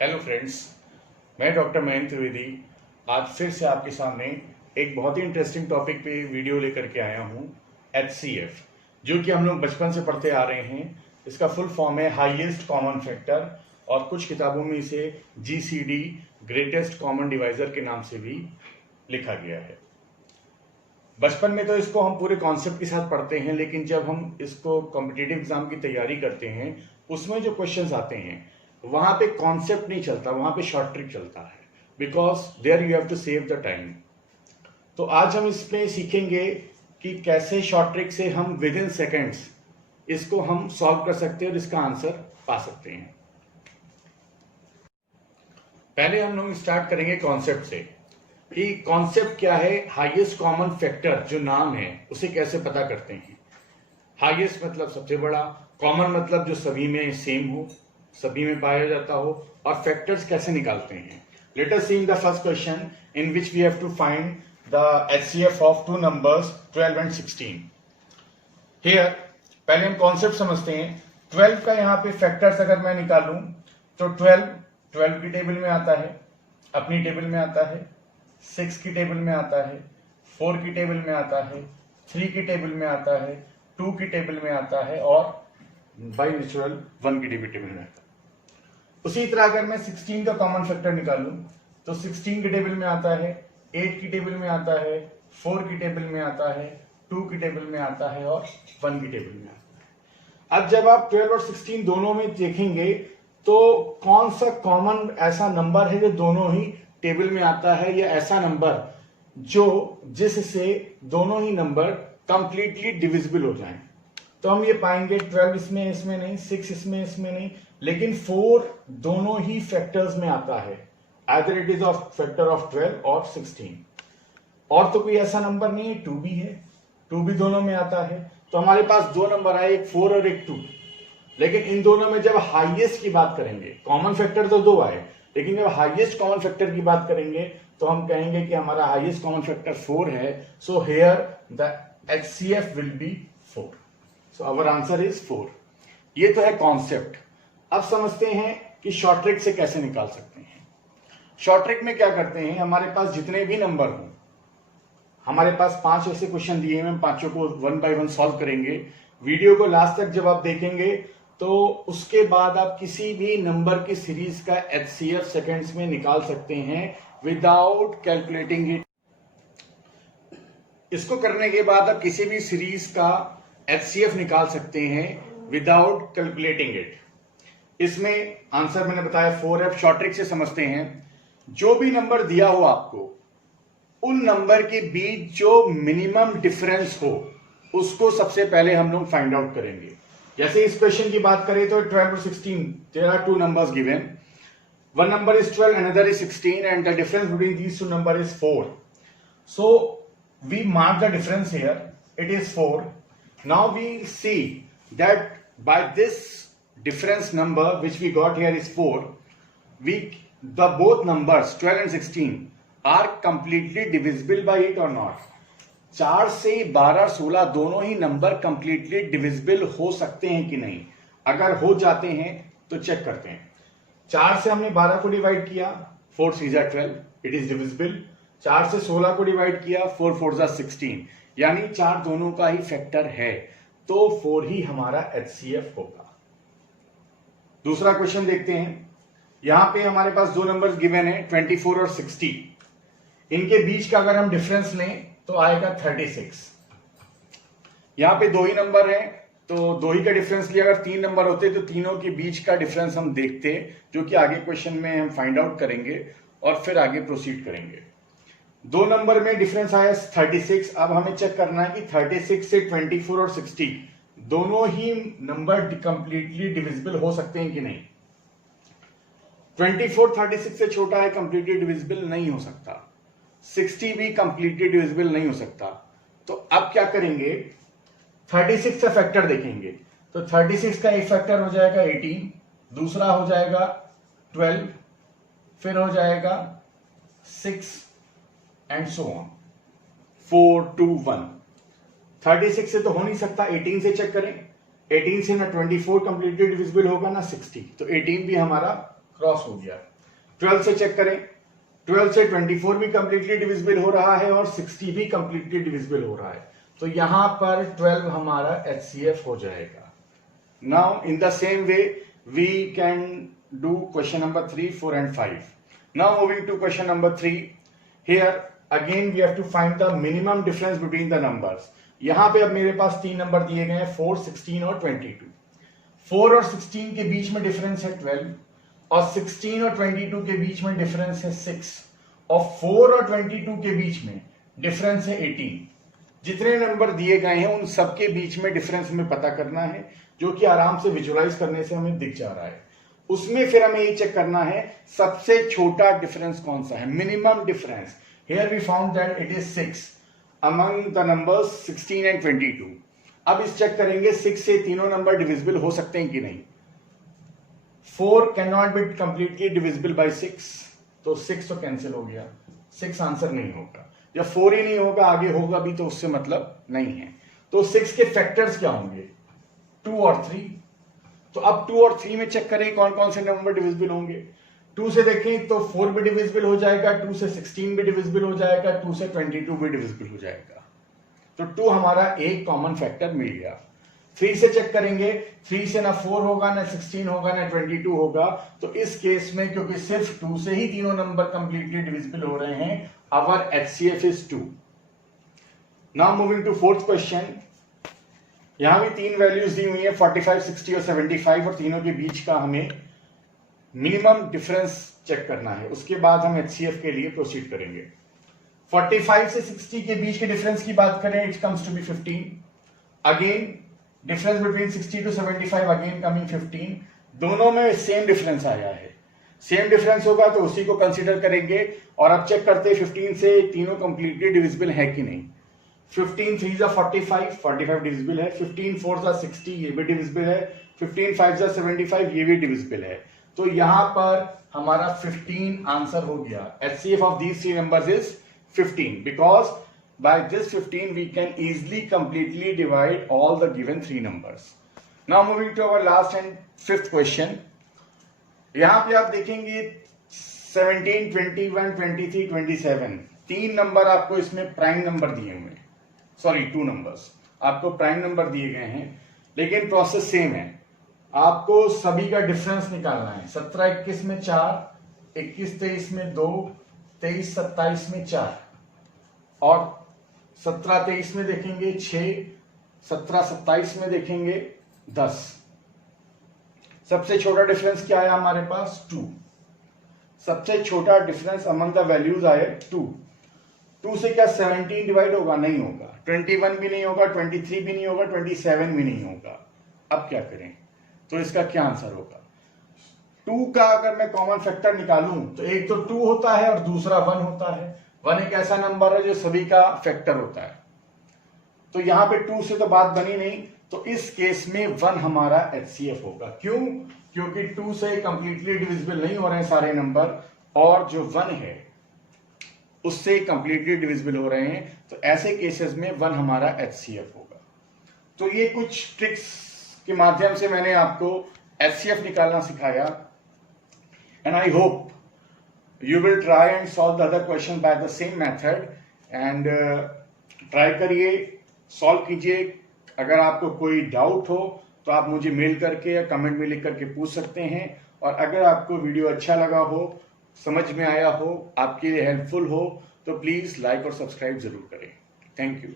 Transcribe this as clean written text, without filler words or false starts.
Hello friends, मैं doctor Mayank Trivedi आज फिर से आपके सामने एक बहुत ही इंटरेस्टिंग टॉपिक पे वीडियो लेकर के आया हूँ। HCF, जो कि हम लोग बचपन से पढ़ते आ रहे हैं। इसका फुल फॉर्म है हाईएस्ट कॉमन फैक्टर, और कुछ किताबों में इसे GCD ग्रेटेस्ट कॉमन डिवाइजर के नाम से भी लिखा गया है। बचपन में तो इसको हम पूरे कॉन्सेप्ट के साथ पढ़ते हैं, लेकिन जब हम इसको कॉम्पिटिटिव एग्जाम की तैयारी करते हैं उसमें जो क्वेश्चंस आते हैं वहां पे कॉन्सेप्ट नहीं चलता, वहां पे शॉर्ट ट्रिक चलता है, because there you have to save the time. तो आज हम इसमें सीखेंगे कि कैसे शॉर्ट ट्रिक से हम विद इन सेकेंड्स इसको हम सॉल्व कर सकते हैं और इसका आंसर पा सकते हैं। पहले हम लोग स्टार्ट करेंगे कॉन्सेप्ट से कि कॉन्सेप्ट क्या है। हाईएस्ट कॉमन फैक्टर जो नाम है उसे कैसे पता करते हैं। हाईएस्ट मतलब सबसे बड़ा, कॉमन मतलब जो सभी में सेम हो, सभी में पाया जाता हो, और फैक्टर्स कैसे निकालते हैं। Let us see in the first question in which we have to find the HCF of two numbers 12 and 16। Here पहले हम कॉन्सेप्ट समझते हैं। 12 का यहाँ पे फैक्टर्स अगर मैं निकालूं तो 12 की टेबल में आता है, अपनी टेबल में आता है, 6 की टेबल में आता है, 4 की टेबल में आता है, 3 की टेबल में आता है, 2 की टेबल में आता है, और बाई नेचुरल 1 की टेबल में आता है। उसी तरह अगर मैं 16 का कॉमन फैक्टर निकालूं तो 16 की टेबल में आता है, 8 की टेबल में आता है, 4 की टेबल में आता है, 2 की टेबल में आता है, और 1 की टेबल में आता है। अब जब आप 12 और 16 दोनों में देखेंगे तो कौन सा कॉमन ऐसा नंबर है जो दोनों ही टेबल में आता है, या ऐसा नंबर जो जिससे दोनों ही नंबर कंप्लीटली डिविजिबल हो जाएं। तो हम ये पाएंगे 12 इसमें नहीं, 6 इसमें नहीं, लेकिन 4 दोनों ही फैक्टर्स में आता है। Either it is of factor of 12 और 16। और तो कोई ऐसा नंबर नहीं है। 2 भी है, 2 भी दोनों में आता है। तो हमारे पास दो नंबर आए, एक 4 और एक 2। लेकिन इन दोनों में जब हाईएस्ट की बात करेंगे, कॉमन फैक्टर तो 2 आए, लेकिन जब हाईएस्ट कॉमन फैक्टर की बात करेंगे तो हम कहेंगे कि हमारा हाईएस्ट कॉमन फैक्टर 4 है। So here the HCF will be 4। So our answer is 4। ये तो है कॉन्सेप्ट। अब समझते हैं कि शॉर्ट ट्रिक से कैसे निकाल सकते हैं। शॉर्ट ट्रिक में क्या करते हैं, हमारे पास जितने भी नंबर हों, हमारे पास 5 ऐसे क्वेश्चन दिए हैं, हम पांचों को 1 बाय 1 सॉल्व करेंगे। वीडियो को लास्ट तक जब आप देखेंगे तो उसके बाद आप किसी भी नंबर की सीरीज का HCF सेकेंड्स में निकाल सकते हैं विदाउट कैलकुलेटिंग इट। इसको करने के बाद आप किसी भी सीरीज का HCF निकाल सकते हैं विदाउट कैलकुलेटिंग इट। इसमें आंसर मैंने बताया 4 है। शॉर्ट ट्रिक से समझते हैं। जो भी नंबर दिया हो आपको, उन नंबर के बीच जो मिनिमम डिफरेंस हो उसको सबसे पहले हम लोग फाइंड आउट करेंगे। जैसे इस क्वेश्चन की बात करें तो 12 और 16, there are 2 numbers given. One number is 12, another is 16, and the difference between these two numbers is 4. So we mark the difference here. It is 4. Now we see that by this difference number which we got here is 4, the both numbers 12 and 16 are completely divisible by 8 or not. 4 से 12 16 दोनों ही number completely divisible हो सकते हैं कि नहीं। अगर हो जाते हैं तो चेक करते हैं। 4 से हमने 12 को डिवाइड किया, 4 3 जा 12, इट इज डिविजिबल। 4 से 16 को डिवाइड किया, 4 4 जा 16, यानी 4 दोनों का ही फैक्टर है, तो 4 ही हमारा HCF होगा। दूसरा क्वेश्चन देखते हैं। यहां पे हमारे पास 2 नंबर्स गिवन है, 24 और 60। इनके बीच का अगर हम डिफरेंस लें तो आएगा 36। यहां पे 2 ही नंबर हैं, तो 2 ही का डिफरेंस लिया। अगर 3 नंबर होते तो तीनों के बीच का डिफरेंस हम देखते, जो कि आगे क्वेश्चन में हम फाइंड आउट करेंगे और फिर आगे प्रोसीड करेंगे। 2 नंबर में डिफरेंस आया 36। अब हमें चेक करना है कि 36 से 24 और 60 दोनों ही नंबर कंप्लीटली डिविजिबल हो सकते हैं कि नहीं। 24 36 से छोटा है, कंप्लीटली डिविजिबल नहीं हो सकता। 60 भी कंप्लीटली डिविजिबल नहीं हो सकता। तो अब क्या करेंगे, 36 का फैक्टर देखेंगे। तो 36 का एक फैक्टर हो जाएगा 18, दूसरा हो जाएगा 12, फिर हो जाएगा 6 एंड सो ऑन, 4 2 1। 36 से तो हो नहीं सकता, 18 से चेक करें। 18 से ना 24 कंप्लीटली डिविजिबल होगा ना 60, तो 18 भी हमारा क्रॉस हो गया। 12 से चेक करें, 12 से 24 भी कंप्लीटली डिविजिबल हो रहा है और 60 भी कंप्लीटली डिविजिबल हो रहा है, तो यहां पर 12 हमारा HCF हो जाएगा। Now in the same way we can do question number 3, 4 and 5। Now moving to question number 3, here again we have to find the minimum difference between the numbers. यहां पे अब मेरे पास 3 नंबर दिए गए हैं, 4, 16 और 22। 4 और 16 के बीच में डिफरेंस है 12 और 16 और 22 के बीच में डिफरेंस है 6 और 4 और 22 के बीच में डिफरेंस है 18। जितने नंबर दिए गए हैं उन सबके बीच में डिफरेंस हमें पता करना है, जो कि आराम से विजुलाइज करने से हमें दिख जा रहा है। उसमें फिर हमें ये चेक करना है सबसे छोटा डिफरेंस कौन सा है, minimum difference. Here we found that it is 6 among the numbers 16 and 22। अब इस चेक करेंगे 6 से तीनों नंबर डिविजिबल हो सकते हैं कि नहीं। 4 can not be completely divisible by 6, तो 6 तो कैंसिल हो गया, 6 आंसर नहीं होगा। जब 4 ही नहीं होगा, आगे होगा भी तो उससे मतलब नहीं है। तो 6 के फैक्टर्स क्या होंगे, 2 और 3। तो अब 2 और 3 में चेक करें कौन कौन से नंबर डिविजिबल होंगे। 2 से देखें तो 4 भी डिविजिबल हो जाएगा, 2 से 16 भी डिविजिबल हो जाएगा, 2 से 22 भी डिविजिबल हो जाएगा। तो 2 हमारा एक कॉमन फैक्टर मिल गया। 3 से चेक करेंगे, 3 से ना 4 होगा, ना 16 होगा, ना 22 होगा। तो इस केस में क्योंकि सिर्फ 2 से ही तीनों नंबर कंप्लीटली डिविजिबल हो रहे हैं, our HCF is 2। Now moving to fourth question. यहां भी 3 वैल्यूज दी हुई है, 45, 60 और 75, और तीनों के बीच का हमें मिनिमम डिफरेंस चेक करना है। उसके बाद हम HCF के लिए प्रोसीड करेंगे। 45 से 60 के बीच के डिफरेंस की बात करें, it comes to be 15। Again difference between 60 to 75 again coming 15। दोनों में सेम डिफरेंस आया है, सेम डिफरेंस होगा तो उसी को कंसीडर करेंगे। और अब चेक करते हैं 15 से तीनों कंप्लीटली डिविजिबल है कि नहीं। 15 3 जा 45, 45 डिविजिबल है। 15 4 जा 60, ये भी डिविजिबल है। 15 5 जा 75, ये भी डिविजिबल है। तो यहां पर हमारा 15 आंसर हो गया। HCF of these 3 numbers is 15 because by this 15 we can easily completely divide all the given 3 numbers. Now moving to our last and fifth question. यहां पे आप देखेंगे 17, 21, 23, 27 3 नंबर आपको इसमें प्राइम नंबर दिए हुए हैं, सॉरी 2 नंबर्स आपको प्राइम नंबर दिए गए हैं, लेकिन प्रोसेस सेम है। आपको सभी का डिफरेंस निकालना है। 17 21 में 4, 21 23 में 2, 23 27 में 4 और 17 23 में देखेंगे 6, 17 27 में देखेंगे 10। सबसे छोटा डिफरेंस क्या आया हमारे पास, 2। सबसे छोटा डिफरेंस अमंग द वैल्यूज आए 2। 2 से क्या 17 डिवाइड होगा, नहीं होगा। 21 भी नहीं होगा, 23 भी नहीं होगा, 27 भी नहीं होगा। अब क्या करें, तो इसका क्या आंसर होगा। 2 का अगर मैं कॉमन फैक्टर निकालूं तो एक तो 2 होता है और दूसरा 1 होता है। 1 एक ऐसा नंबर है जो सभी का फैक्टर होता है। तो यहां पे 2 से तो बात बनी नहीं, तो इस केस में 1 हमारा HCF होगा। क्यों, क्योंकि 2 से कंप्लीटली डिविजिबल नहीं हो रहे हैं सारे नंबर, और जो 1 है उससे कंप्लीटली डिविजिबल हो रहे हैं। तो ऐसे केसेस में 1 हमारा HCF होगा। तो ये कुछ ट्रिक्स के माध्यम से मैंने आपको HCF निकालना सिखाया, and I hope you will try and solve the other question by the same method and try करिए, सॉल्व कीजिए। अगर आपको कोई डाउट हो तो आप मुझे मेल करके या कमेंट में लिख करके पूछ सकते हैं। और अगर आपको वीडियो अच्छा लगा हो, समझ में आया हो, आपके लिए हेल्पफुल हो, तो प्लीज लाइक और सब्सक्राइब जरूर करें। Thank you.